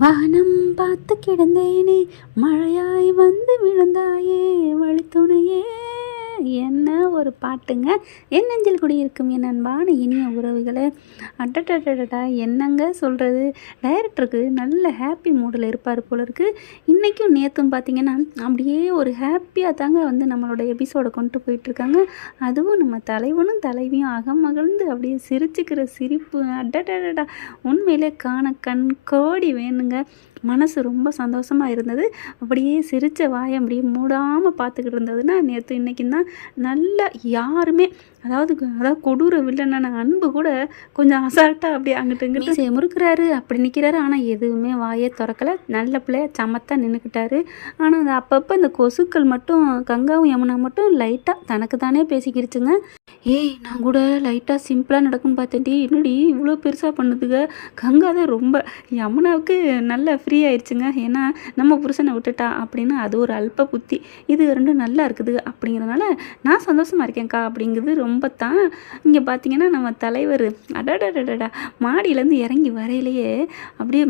வானம் பார்த்து கிடந்தேனே மழையாய் வந்து விழுந்தாயே வழித்துணையே. என்ன ஒரு பாட்டுங்க! என் நெஞ்சில் குடியிருக்கும் என் அன்பான இனிய உறவுகளே, அடடடடா என்னங்க சொல்கிறது. டைரக்டருக்கு நல்ல ஹாப்பி மூடில் இருப்பார் போல இருக்குது. இன்றைக்கும் நேற்றும் பார்த்திங்கன்னா அப்படியே ஒரு ஹாப்பியாக தாங்க வந்து நம்மளோட எபிசோடை கொண்டு போயிட்டுருக்காங்க. அதுவும் நம்ம தலைவனும் தலைவியும் அகமகிழ்ந்து அப்படியே சிரிச்சுக்கிற சிரிப்பு அடடடடா உண்மையிலே காண கண் கோடி வேணுங்க. மனசு ரொம்ப சந்தோஷமாக இருந்தது. அப்படியே சிரித்த வாயை அப்படியே மூடாமல் பார்த்துக்கிட்டு இருந்ததுன்னா நேற்று இன்றைக்கும் தான் நல்லா யாருமே அதாவது கொடூர வில்லனான அன்பு கூட கொஞ்சம் அசால்ட்டாக அப்படியே அங்கிட்டு இங்கிட்டு முறுக்கிறாரு அப்படி நிற்கிறாரு. ஆனால் எதுவுமே வாயே திறக்கலை. நல்ல பிள்ளைய சமத்தான் நின்றுக்கிட்டாரு. ஆனால் அது அப்பப்போ இந்த கொசுக்கள் மட்டும் கங்காவும் யமுனா மட்டும் லைட்டாக தனக்கு தானே பேசிக்கிருச்சுங்க. ஏய் நான் கூட லைட்டாக சிம்பிளாக நடக்கும்னு பார்த்தேன்டி, என்னடி இவ்வளோ பெருசாக பண்ணுதுங்க. கங்கா தான் ரொம்ப யமுனாவுக்கு நல்ல ஃப்ரீ ஆயிடுச்சுங்க. ஏன்னா நம்ம புருஷனை விட்டுட்டா அப்படின்னு அது ஒரு அல்ப புத்தி. இது ரெண்டும் நல்லா இருக்குது அப்படிங்கிறதுனால நான் சந்தோஷமாக இருக்கேன்க்கா அப்படிங்கிறது ரொம்ப தான். இங்கே பார்த்தீங்கன்னா நம்ம தலைவர் அடடடடா மாடியிலேருந்து இறங்கி வரையிலேயே அப்படியே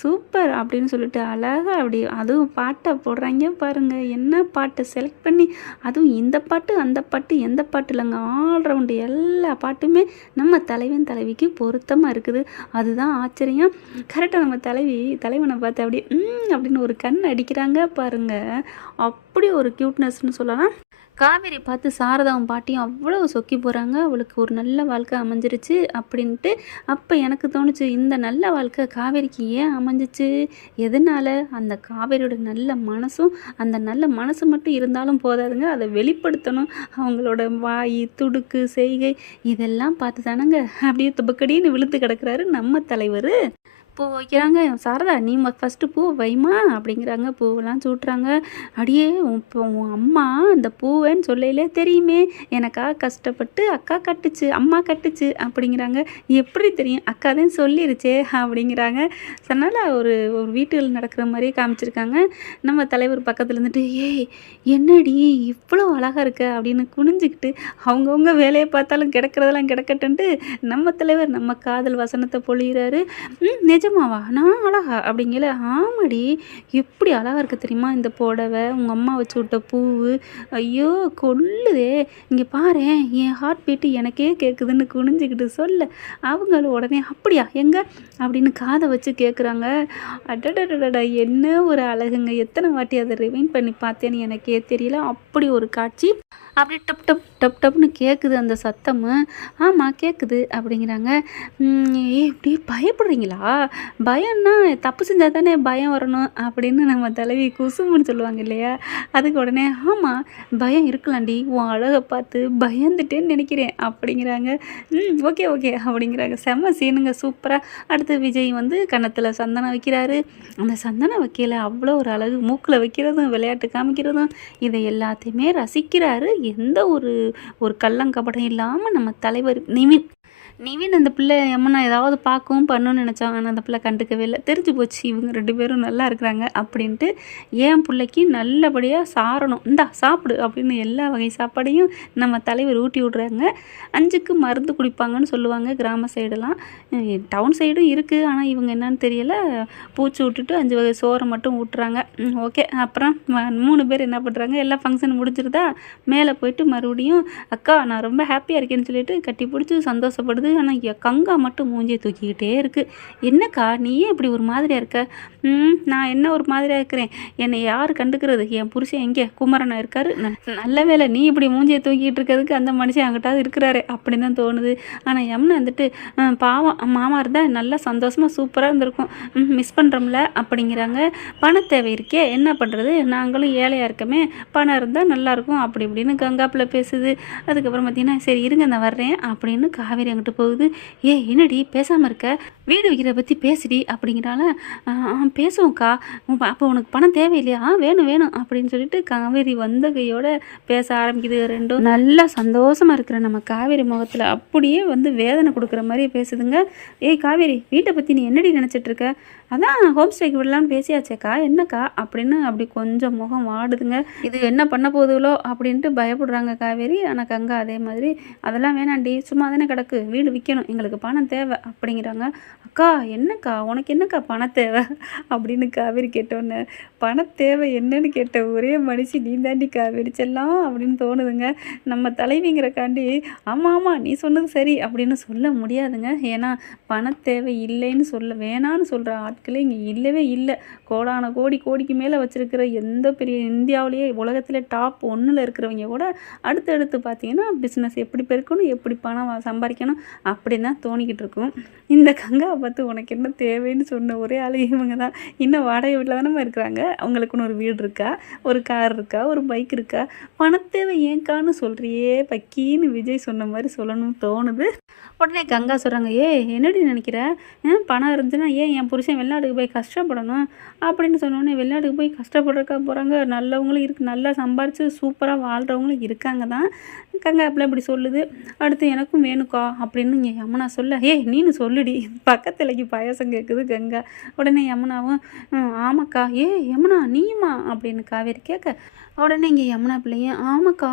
சூப்பர் அப்படின்னு சொல்லிட்டு அழகாக அப்படி அதுவும் பாட்டை போடுறாங்க பாருங்கள். என்ன பாட்டை செலக்ட் பண்ணி, அதுவும் இந்த பாட்டு அந்த பாட்டு எந்த பாட்டு இல்லைங்க, ஆல்ரவுண்டு எல்லா பாட்டுமே நம்ம தலைவிக்கு பொருத்தமாக இருக்குது. அதுதான் ஆச்சரியம். கரெக்டாக நம்ம தலைவனை பார்த்து அப்படியே அப்படின்னு ஒரு கண் அடிக்கிறாங்க பாருங்கள். அப்படி ஒரு க்யூட்னஸ்ன்னு சொல்லலாம். காவேரி பார்த்து சாரதாவும் பாட்டியும் அவ்வளோ சொக்கி போகிறாங்க. அவளுக்கு ஒரு நல்ல வாழ்க்கை அமைஞ்சிருச்சு அப்படின்ட்டு. அப்போ எனக்கு தோணுச்சு, இந்த நல்ல வாழ்க்கை காவேரிக்கு ஏன் அமைஞ்சிச்சு, எதனால்? அந்த காவேரியோட நல்ல மனசும், அந்த நல்ல மனசு மட்டும் இருந்தாலும் போதாதுங்க, அதை வெளிப்படுத்தணும். அவங்களோட வாய் துடுக்கு செய்கை இதெல்லாம் பார்த்து தானங்க அப்படியே துபக்கடின்னு விழுத்து கிடக்கிறாரு நம்ம தலைவர். பூ வைக்கிறாங்க. சாரதா நீ ஃபஸ்ட்டு பூ வைமா அப்படிங்கிறாங்க. பூவெல்லாம் சூட்டுறாங்க. அடியே இப்போ உன் அம்மா இந்த பூவைன்னு சொல்லையிலே தெரியுமே, எனக்காக கஷ்டப்பட்டு அக்கா கட்டுச்சு, அம்மா கட்டுச்சு அப்படிங்கிறாங்க. எப்படி தெரியும்? அக்கா தான் சொல்லிருச்சே அப்படிங்கிறாங்க. அதனால் ஒரு வீட்டுகள் நடக்கிற மாதிரியே காமிச்சிருக்காங்க. நம்ம தலைவர் பக்கத்தில் இருந்துட்டு ஏய் என்னடி இவ்வளோ அழகாக இருக்க அப்படின்னு குனிஞ்சிக்கிட்டு அவங்கவுங்க வேலையை பார்த்தாலும் கிடக்கிறதெல்லாம் கிடக்கட்டுன்ட்டு நம்ம தலைவர் நம்ம காதல் வசனத்தை பொழிகிறாரு. நிஜமாவா? நான் அழகா அப்படிங்கல? ஆமாடி, எப்படி அழகாக இருக்க தெரியுமா இந்த புடவை, உங்கள் அம்மா வச்சு விட்ட பூவு, ஐயோ கொல்லுதே, இங்கே பாரு என் ஹார்ட் பீட்டு எனக்கே கேட்குதுன்னு குனிஞ்சிக்கிட்டு சொல்ல, அவங்களும் உடனே அப்படியா எங்கே அப்படின்னு காதை வச்சு கேட்குறாங்க. அடடடடா என்ன ஒரு அழகுங்க! எத்தனை வாட்டி அதை ரிவைண்ட் பண்ணி பார்த்தேன்னு எனக்கே தெரியல. அப்படி ஒரு காட்சி. அப்படி டப் டப் டப் டப்னு கேட்குது அந்த சத்தம். ஆமாம் கேட்குது அப்படிங்கிறாங்க. இப்படி பயப்படுறீங்களா? பயம்னா தப்பு செஞ்சால் தானே பயம் வரணும் அப்படின்னு நம்ம தலைவி குசுமுன்னு சொல்லுவாங்க இல்லையா? அதுக்கு உடனே ஆமாம் பயம் இருக்கலாண்டி, உன் அழகை பார்த்து பயந்துட்டேன்னு நினைக்கிறேன் அப்படிங்கிறாங்க. ஓகே ஓகே அப்படிங்கிறாங்க. செம்ம சீனுங்க, சூப்பராக. அடுத்து விஜய் வந்து கன்னத்தில் சந்தனம் வைக்கிறாரு. அந்த சந்தனம் வைக்கல அவ்வளோ ஒரு அழகு, மூக்கில் வைக்கிறதும் விளையாட்டு காமிக்கிறதும் இதை எல்லாத்தையுமே ரசிக்கிறாரு. எந்த ஒரு கள்ளங்கபடம் இல்லாமல் நம்ம தலைவர் நிவின் அந்த பிள்ளை யமுனா ஏதாவது பார்க்கவும் பண்ணணும்னு நினச்சான். ஆனால் அந்த பிள்ளை கண்டுக்கவே இல்லை. தெரிஞ்சு போச்சு இவங்க ரெண்டு பேரும் நல்லா இருக்கிறாங்க அப்படின்ட்டு. என் பிள்ளைக்கு நல்லபடியாக சாரணும், இந்தா சாப்பிடு அப்படின்னு எல்லா வகை சாப்பாடையும் நம்ம தலைவர் ஊட்டி விட்றாங்க. 5க்கு மருந்து குடிப்பாங்கன்னு சொல்லுவாங்க கிராம சைடெல்லாம். டவுன் சைடும் இருக்குது. ஆனால் இவங்க என்னன்னு தெரியல, பூச்சி விட்டுட்டு 5 வகை சோறை மட்டும் ஊட்டுறாங்க. ஓகே. அப்புறம் 3 பேர் என்ன பண்ணுறாங்க, எல்லா ஃபங்க்ஷன் முடிஞ்சிருதா, மேலே போயிட்டு மறுபடியும் அக்கா நான் ரொம்ப ஹாப்பியாக இருக்கேன்னு சொல்லிட்டு கட்டி பிடிச்சி சந்தோஷப்படுது. ஆனால் கங்கா மட்டும் மூஞ்சியை தூக்கிக்கிட்டே இருக்குது. என்னக்கா நீ ஏன் இப்படி ஒரு மாதிரியாக இருக்க? நான் என்ன ஒரு மாதிரியாக இருக்கிறேன்? என்னை யார் கண்டுக்கிறது? என் புருஷன் எங்கே குமரனா இருக்காரு. நல்ல வேலை நீ இப்படி மூஞ்சியை தூக்கிட்டு இருக்கிறதுக்கு அந்த மனுஷன் அங்கிட்டாவது இருக்கிறாரு அப்படின்னு தான் தோணுது. ஆனால் யமுனா வந்துட்டு பாவம் மாமா இருந்தால் நல்லா சந்தோஷமாக சூப்பராக இருந்திருக்கும், மிஸ் பண்ணுறோம்ல அப்படிங்கிறாங்க. பண தேவை இருக்கே என்ன பண்ணுறது, நாங்களும் ஏழையாக இருக்கமே, பணம் இருந்தால் நல்லாயிருக்கும் அப்படி இப்படின்னு கங்காப்பில் பேசுது. அதுக்கப்புறம் பார்த்தீங்கன்னா சரி இருங்க நான் வர்றேன் அப்படின்னு காவேரி அங்கிட்டு போகுது. என்னடி பேசாமல் இருக்க, வீடு வைக்கிறத பற்றி பேசுடி அப்படிங்கிறால. பேசுவோம்க்கா, அப்போ உனக்கு பணம் தேவையில்லையா? வேணும் அப்படின்னு சொல்லிட்டு காவேரி வந்த கையோட பேச ஆரம்பிக்குது. ரெண்டும் நல்லா சந்தோஷமாக இருக்கிற நம்ம காவேரி முகத்தில் அப்படியே வந்து வேதனை கொடுக்குற மாதிரி பேசுதுங்க. காவேரி வீட்டை பற்றி நீ என்னடி நினச்சிட்ருக்க? அதான் ஹோம் ஸ்டேக்கு விடலான்னு பேசியாச்சேக்கா, என்னக்கா அப்படின்னு அப்படி கொஞ்சம் முகம் வாடுதுங்க. இது என்ன பண்ண போகுதுகளோ அப்படின்ட்டு பயப்படுறாங்க காவேரி. ஆனால் கங்கா அதே மாதிரி அதெல்லாம் வேணாண்டி, சும்மா தானே கிடக்கு, வீடு விற்கணும், எங்களுக்கு பணம் தேவை அப்படிங்கிறாங்க. அக்கா என்னக்கா உனக்கு என்னக்கா பண தேவை அப்படின்னு காவேரி கேட்டோன்னே, பண தேவை என்னன்னு கேட்ட ஒரே மனுஷி நீ தாண்டி காவேரி செல்லம் அப்படின்னு தோணுதுங்க. நம்ம தலைவிங்கிறக்காண்டி ஆமாம் ஆமாம் நீ சொன்னது சரி அப்படின்னு சொல்ல முடியாதுங்க. ஏன்னா பண தேவை இல்லைன்னு வேணான்னு சொல்கிற ஆட்களே இங்கே இல்லவே இல்லை. கோடான கோடிக்கு மேலே வச்சுருக்கிற எந்த பெரிய இந்தியாவிலேயே உலகத்தில் டாப் 1ல் இருக்கிறவங்க கூட அடுத்தடுத்து பார்த்தீங்கன்னா பிஸ்னஸ் எப்படி பெருக்கணும், எப்படி பணம் சம்பாதிக்கணும் அப்படின்னு தான் தோணிக்கிட்டு இருக்கும். இந்த கங்காவை பார்த்து உனக்கு என்ன தேவைன்னு சொன்ன ஒரே ஆளு இவங்க தான். இன்னும் வாடகை வீட்டில் தானே இருக்கிறாங்க. அவங்களுக்குன்னு ஒரு வீடு இருக்கா, ஒரு கார் இருக்கா, ஒரு பைக் இருக்கா, பணத்தேவை ஏன்கான்னு சொல்கிறியே பக்கின்னு விஜய் சொன்ன மாதிரி சொல்லணும்னு தோணுது. உடனே கங்கா சொல்கிறாங்க, என்னடி நினைக்கிற, பணம் இருந்துச்சுன்னா ஏன் என் புருஷன் வெளிநாட்டுக்கு போய் கஷ்டப்படணும் அப்படின்னு சொன்னோடனே, வெளிநாட்டுக்கு போய் கஷ்டப்படுறக்கா போகிறாங்க, நல்லவங்களும் இருக்குது, நல்லா சம்பாரித்து சூப்பராக வாழ்கிறவங்களும் இருக்காங்க தான். கங்கா அப்படிலாம் இப்படி சொல்லுது. அடுத்து எனக்கும் வேணுக்கா அப்படின்னு இங்கே யமுனா சொல்ல, நீனு சொல்லுடி பக்கத்துலக்கு பாயாசம் கேட்குது கங்கா. உடனே யமுனாவும் ஆமாக்கா யமுனா நீயுமா அப்படின்னு காவேரி கேட்க, உடனே இங்கே யமுனா பிள்ளையும் ஆமாக்கா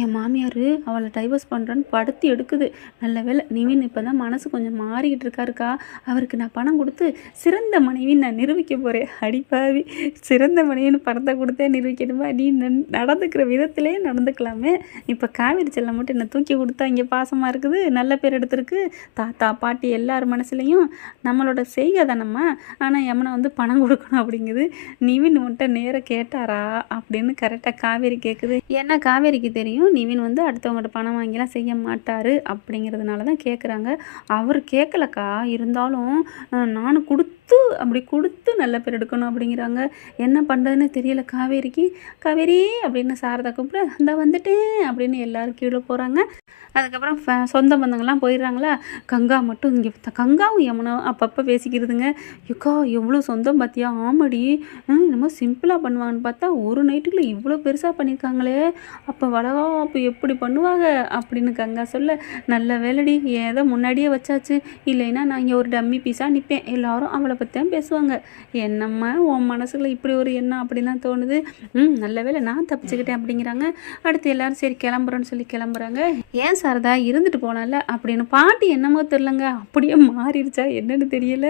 என் மாமியார் அவளை டைவர்ஸ் பண்ணுறேன்னு படுத்தி எடுக்குது. நல்ல வேலை நிவின் இப்போ தான் மனசு கொஞ்சம் மாறிக்கிட்டு இருக்காருக்கா, அவருக்கு நான் பணம் கொடுத்து சிறந்த மனைவின்னு நான் நிரூபிக்க போகிறேன். அடிப்பாவி, சிறந்த மனைவின்னு பணத்தை கொடுத்தே நிரூபிக்கணுமா? நீ நடந்துக்கிற விதத்திலே நடந்துக்கலாமே. இப்போ காவேரி செல்லம் மட்டும் என்னை தூக்கி கொடுத்தா இங்கே பாசமாக இருக்குது, நல்ல பேர் எடுத்திருக்கு, தாத்தா பாட்டி எல்லார் மனசுலையும் நம்மளோட செய்கை தானம்மா. ஆனால் யமுனா வந்து பணம் கொடுக்கணும் அப்படிங்குது. நிவின் உன்ட்ட நேராக கேட்டாரா அப்படின்னு கரெக்டாக காவேரி கேட்குது. ஏன்னா காவேரிக்கு தெரியும் நிவின் வந்து அடுத்தவங்கள்ட்ட பணம் வாங்கிலாம் செய்ய மாட்டார் அப்படிங்கிறதுனால தான் கேட்குறாங்க. அவர் கேட்கலக்கா, இருந்தாலும் நானும் அப்படி கொடுத்து நல்ல பேர் எடுக்கணும் அப்படிங்கிறாங்க. என்ன பண்ணுறதுன்னு தெரியல காவேரிக்கு. காவேரி அப்படின்னு சாரதா கூப்பிட, இந்த வந்துட்டேன் அப்படின்னு எல்லாரும் கீழே போகிறாங்க. அதுக்கப்புறம் சொந்த பந்தங்கள்லாம் போயிடுறாங்களா. கங்கா மட்டும் இங்கே கங்காவும் யமுனாவும் அப்பப்போ பேசிக்கிறதுங்க. யுக்கா எவ்வளோ சொந்தம் பார்த்தியா? ஆமாடி, என்னமோ சிம்பிளாக பண்ணுவான்னு பார்த்தா ஒரு நைட்டுக்குள்ளே இவ்வளோ பெருசாக பண்ணியிருக்காங்களே, அப்போ வளகாப்பு எப்படி பண்ணுவாங்க அப்படின்னு கங்கா சொல்ல, நல்ல வேலைடி ஏதோ முன்னாடியே வச்சாச்சு, இல்லைன்னா நான் இங்கே ஒரு டம்மி பீஸாக நிற்பேன், எல்லாரும் அவளை பற்றி தான் பேசுவாங்க. என்னம்மா உன் மனசுக்குள்ள இப்படி ஒரு எண்ணம் அப்படின்னு தான் தோணுது. நல்ல வேலை நான் தப்பிச்சுக்கிட்டேன் அப்படிங்கிறாங்க. அடுத்து எல்லாரும் சரி கிளம்புறோன்னு சொல்லி கிளம்புறாங்க. ஏன் சாரதா இருந்துட்டு போனால அப்படின்னு பாட்டி என்னமோ தெரிலங்க, அப்படியே மாறிடுச்சா என்னன்னு தெரியல,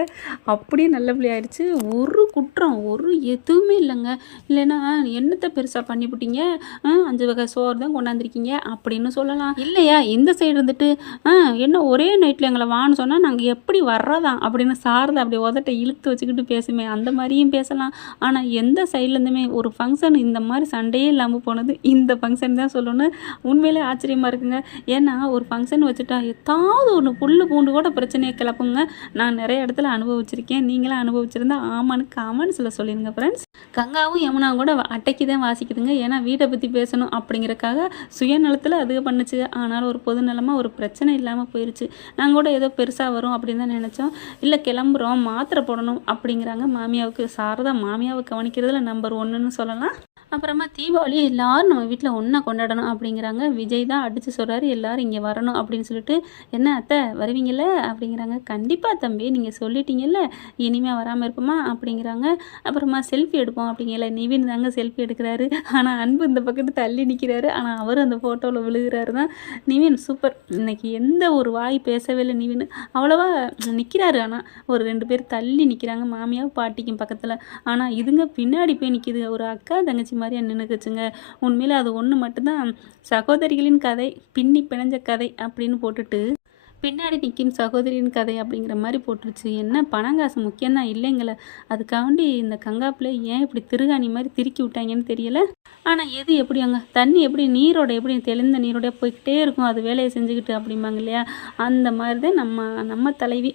அப்படியே நல்ல பிள்ளையாயிடுச்சு. ஒரு குற்றம் எதுவுமே இல்லைங்க. இல்லைன்னா என்னத்தை பெருசாக பண்ணிவிட்டீங்க, 5 வகை சோறு தான் கொண்டாந்துருக்கீங்க அப்படின்னு சொல்லலாம். இல்லையா இந்த சைடு இருந்துட்டு என்ன ஒரே நைட்டில் எங்களை வான்னு சொன்னால் நாங்கள் எப்படி வர்றதான் அப்படின்னு சாரதா அப்படி உதட்ட இழுத்து வச்சுக்கிட்டு பேசுமே, அந்த மாதிரியும் பேசலாம். ஆனால் எந்த சைட்லேருந்துமே ஒரு ஃபங்க்ஷன் இந்த மாதிரி சண்டையே இல்லாமல் போனது இந்த ஃபங்க்ஷன் தான் சொல்லணும். உண்மையிலே ஆச்சரியமாக இருக்குங்க. ஏன்னா ஒரு ஃபங்க்ஷன் வச்சுட்டா ஏதாவது ஒன்று புல்லு பூண்டு கூட பிரச்சனையை கிளப்புங்க. நான் நிறைய இடத்துல அனுபவிச்சிருக்கேன், நீங்களும் அனுபவிச்சிருந்தா ஆமான்னு கமெண்ட்ஸில் சொல்லிடுங்க ஃப்ரெண்ட்ஸ். கங்காவும் யமுனாவும் கூட அட்டைக்கு தான் வாசிக்குதுங்க. ஏன்னா வீட்டை பற்றி பேசணும் அப்படிங்கிறக்காக சுயநலத்தில் அது பண்ணுச்சு. ஆனாலும் ஒரு பொது நலமாக ஒரு பிரச்சனை இல்லாமல் போயிடுச்சு. நாங்கள் கூட ஏதோ பெருசாக வரும் அப்படின்னு தான் நினச்சோம். இல்லை கிளம்புறோம் மாத்திரை போடணும் அப்படிங்கிறாங்க மாமியாவுக்கு. சாரதா மாமியாவை கவனிக்கிறதுல நம்பர் 1ன்னு சொல்லலாம். அப்புறமா தீபாவளி எல்லோரும் நம்ம வீட்டில் ஒன்றா கொண்டாடணும் அப்படிங்கிறாங்க. விஜய் தான் அடித்து சொல்கிறாரு எல்லோரும் இங்கே வரணும் அப்படின்னு சொல்லிட்டு. என்ன அத்தை வருவீங்கள்ல அப்படிங்கிறாங்க. கண்டிப்பாக தம்பி நீங்கள் சொல்லிட்டீங்கல்ல, இனிமேல் வராமல் இருப்போமா அப்படிங்கிறாங்க. அப்புறமா செல்ஃபி எடுப்போம் அப்படிங்கல. நிவின் தாங்க செல்ஃபி எடுக்கிறாரு. ஆனால் அன்பு இந்த பக்கத்து தள்ளி நிற்கிறாரு. ஆனால் அவரும் அந்த ஃபோட்டோவில் விழுகிறாரு தான். நிவின் சூப்பர், இன்னைக்கு எந்த ஒரு வாய் பேசவே இல்லை நிவின், அவ்வளோவா நிற்கிறாரு. ஆனால் ஒரு 2 பேர் தள்ளி நிற்கிறாங்க, மாமியாவும் பாட்டிக்கும் பக்கத்தில். ஆனால் இதுங்க பின்னாடி போய் நிற்கிது, ஒரு அக்கா தங்கச்சி மாதிரியா நின்றுக்குச்சுங்க. உண்மையில அது ஒன்று மட்டும்தான் சகோதரிகளின் கதை, பின்னி பிணைஞ்ச கதை அப்படின்னு போட்டுட்டு பின்னாடி நிற்கும் சகோதரியின் கதை அப்படிங்கிற மாதிரி போட்டுருச்சு. என்ன பணங்காசு முக்கியம்தான் இல்லைங்களே, அதுக்காண்டி இந்த கங்காப்பிள்ளை ஏன் இப்படி திருகாணி மாதிரி திருக்கி விட்டாங்கன்னு தெரியல. ஆனால் எது எப்படி அங்கே தண்ணி எப்படி நீரோட எப்படி தெளிந்த நீரோட போய்கிட்டே இருக்கும், அது வேலையை செஞ்சுக்கிட்டு அப்படிம்பாங்க இல்லையா, அந்த மாதிரி தான் நம்ம தலைவி.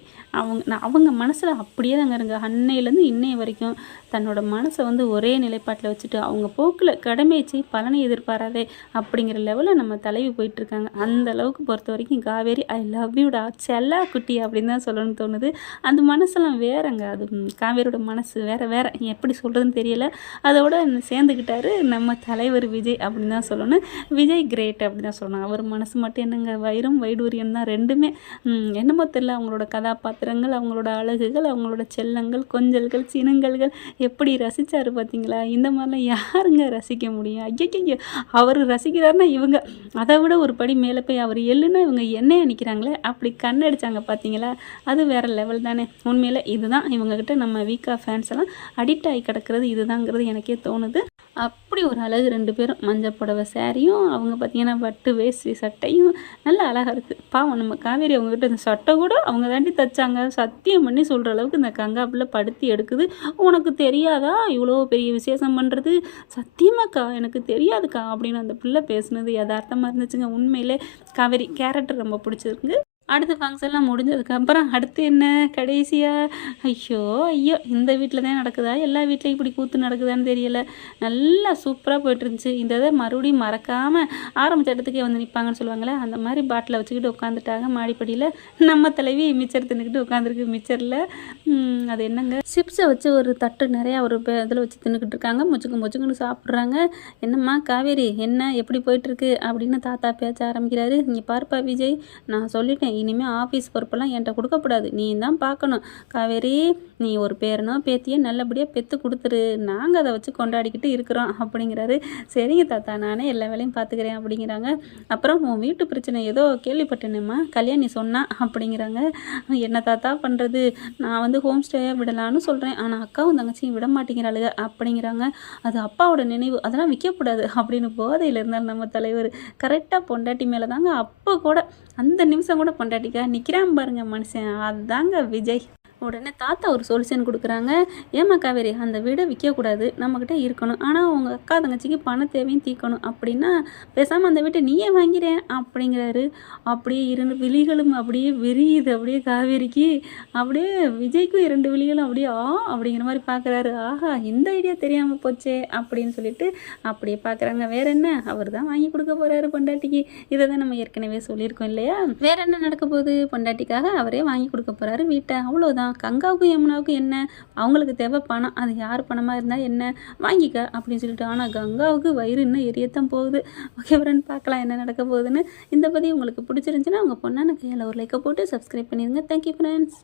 அவங்க மனசில் அப்படியே தாங்க இருங்க. அன்னையிலேருந்து இன்னைய வரைக்கும் தன்னோட மனசை வந்து ஒரே நிலைப்பாட்டில் வச்சுட்டு அவங்க போக்கில் கடமைச்சு பலனை எதிர்பாராதே அப்படிங்கிற லெவலில் நம்ம தலைவி போயிட்டுருக்காங்க. அந்த அளவுக்கு பொறுத்த வரைக்கும் காவேரி ஐ லவ் யூடா செல்லா குட்டி அப்படின்னு தான் சொல்லணும்னு தோணுது. அந்த மனசெல்லாம் வேறங்க, அது காவேரியோட மனசு வேற எப்படி சொல்கிறதுன்னு தெரியல. அதோட சேர்ந்துக்கிட்டாரு நம்ம தலைவர் விஜய் அப்படின்னு தான் சொல்லணும். விஜய் கிரேட் அப்படின்னு தான் சொல்லணும். அவர் மனசு மட்டும் என்னங்க வைரம் வைடூரியம் தான் ரெண்டுமே. என்னமோ தெரியல, அவங்களோட கதாபாத்திரம் கதாபாத்திரங்கள், அவங்களோட அழகுகள், அவங்களோட செல்லங்கள், கொஞ்சல்கள், சினுங்கல்கள் எப்படி ரசித்தார் பார்த்தீங்களா? இந்த மாதிரிலாம் யாருங்க ரசிக்க முடியும்? ஐயய்யோ! அவர் ரசிக்கிறாருன்னா இவங்க அதை விட ஒரு படி மேலே போய் அவர் எள்ளுன்னா இவங்க எண்ணெயை நிற்கிறாங்களே அப்படி கண்ணடிச்சாங்க பார்த்தீங்களா? அது வேறு லெவல் தானே. உண்மையில் இதுதான் இவங்ககிட்ட நம்ம வீக்கா ஃபேன்ஸ் எல்லாம் அடிக்ட் ஆகி கிடக்கிறது இதுதாங்கிறது எனக்கே தோணுது. அப்படி ஒரு அழகு 2 பேரும். மஞ்சள் புடவை சாரியும் அவங்க பார்த்திங்கன்னா பட்டு வேஷ்டி சட்டையும் நல்லா அழகாக இருக்குது. பாவம் நம்ம காவேரி அவங்ககிட்ட இந்த சட்டை கூட அவங்க தாண்டி தைச்சாங்க. சத்தியம் பண்ணி சொல்கிற அளவுக்கு இந்த கங்காப்பில் படுத்தி எடுக்குது. உனக்கு தெரியாதா இவ்வளோ பெரிய விசேஷம் பண்ணுறது? சத்தியமாக்கா எனக்கு தெரியாதுக்கா அப்படின்னு அந்த பிள்ளை பேசுனது யதார்த்தமாக இருந்துச்சுங்க. உண்மையிலே காவேரி கேரக்டர் ரொம்ப பிடிச்சிருக்கு. அடுத்த ஃபங்க்ஷன்லாம் முடிஞ்சதுக்கப்புறம் அடுத்து என்ன கடைசியாக ஐயோ ஐயோ இந்த வீட்டில் தான் நடக்குதா எல்லா வீட்லேயும் இப்படி கூத்து நடக்குதான்னு தெரியல. நல்லா சூப்பராக போய்ட்டுருந்துச்சு. இந்த இதை மறுபடியும் மறக்காமல் ஆரம்பித்த இடத்துக்கே வந்து நிற்பாங்கன்னு சொல்லுவாங்களே அந்த மாதிரி பாட்டில் வச்சுக்கிட்டு உட்காந்துட்டாங்க மாடிப்படியில். நம்ம தலைவி மிச்சர் தின்னுக்கிட்டு உட்காந்துருக்கு. மிச்சரில் அது என்னங்க சிப்ஸை வச்சு ஒரு தட்டு நிறையா ஒரு இதில் வச்சு தின்னுக்கிட்டு இருக்காங்க. மொச்சுக்குன்னு சாப்பிட்றாங்க. என்னம்மா காவேரி என்ன எப்படி போயிட்டுருக்கு அப்படின்னு தாத்தா பேச்ச ஆரம்பிக்கிறாரு. இங்கே பார்ப்பா விஜய், நான் சொல்லிட்டேன் இனிமேல் ஆஃபீஸ் பொறுப்பெல்லாம் என்கிட்ட கொடுக்கப்படாது. நீ தான் பார்க்கணும். காவேரி நீ ஒரு பேரனோ பேத்தியோ நல்லபடியாக பெற்று கொடுத்துரு. நாங்கள் அதை வச்சு கொண்டாடிக்கிட்டு இருக்கிறோம் அப்படிங்கிறாரு. சரிங்க தாத்தா நானே எல்லா வேலையும் பார்த்துக்கிறேன் அப்படிங்கிறாங்க. அப்புறம் உன் வீட்டு பிரச்சனை ஏதோ கேள்விப்பட்டேனேம்மா கல்யாணி சொன்னா அப்படிங்கிறாங்க. என்ன தாத்தா பண்ணுறது, நான் வந்து ஹோம் ஸ்டேயாக விடலான்னு சொல்கிறேன். ஆனால் அக்காவும் தங்கச்சியும் விட மாட்டேங்கிறாளுங்க அப்படிங்கிறாங்க. அது அப்பாவோட நினைவு, அதெல்லாம் விற்கக்கூடாது அப்படின்னு போதையில் இருந்தாலும் நம்ம தலைவர் கரெக்டாக பொண்டாட்டி மேலே தாங்க. அப்போ கூட அந்த நிமிஷம் கூட பொண்டாட்டிக்கா நிற்கிறான் பாருங்க மனுஷன். அதுதாங்க விஜய். உடனே தாத்தா ஒரு சொல்யூஷன் கொடுக்குறாங்க. ஏமா காவேரி அந்த வீடை விற்கக்கூடாது, நம்மக்கிட்ட இருக்கணும். ஆனால் உங்கள் அக்கா தங்கச்சிக்கு பண தேவையும் தீர்க்கணும் அப்படின்னா பேசாமல் அந்த வீட்டை நீயே வாங்கிறேன் அப்படிங்கிறாரு. அப்படியே 2 விழிகளும் அப்படியே விரியுது. அப்படியே காவேரிக்கு அப்படியே விஜய்க்கும் 2 விழிகளும் அப்படியே அப்படிங்கிற மாதிரி பார்க்குறாரு. ஆஹா இந்த ஐடியா தெரியாமல் போச்சே அப்படின்னு சொல்லிட்டு அப்படியே பார்க்குறாங்க. வேற என்ன, அவர் தான் வாங்கி கொடுக்க போகிறாரு பொண்டாட்டிக்கு. இதை தான் நம்ம ஏற்கனவே சொல்லியிருக்கோம் இல்லையா? வேற என்ன நடக்க போகுது, பொண்டாட்டிக்காக அவரே வாங்கி கொடுக்க போகிறாரு வீட்டை. அவ்வளோதான். கங்காவுக்கும் யமுனாவுக்கும் என்ன, அவங்களுக்கு தேவை பணம். அது யார் பணமாக இருந்தால் என்ன வாங்கிக்க அப்படின்னு சொல்லிட்டு. ஆனால் கங்காவுக்கு வயிறு இன்னும் எரியத்தான் போகுது. ஓகே ஃப்ரெண்ட், பார்க்கலாம் என்ன நடக்க போகுதுன்னு. இந்த பதிவு உங்களுக்கு பிடிச்சிருந்துச்சுன்னா உங்கள் பொண்ணான கையில் ஒரு லைக்கை போட்டு சப்ஸ்கிரைப் பண்ணிடுங்க. Thank you friends.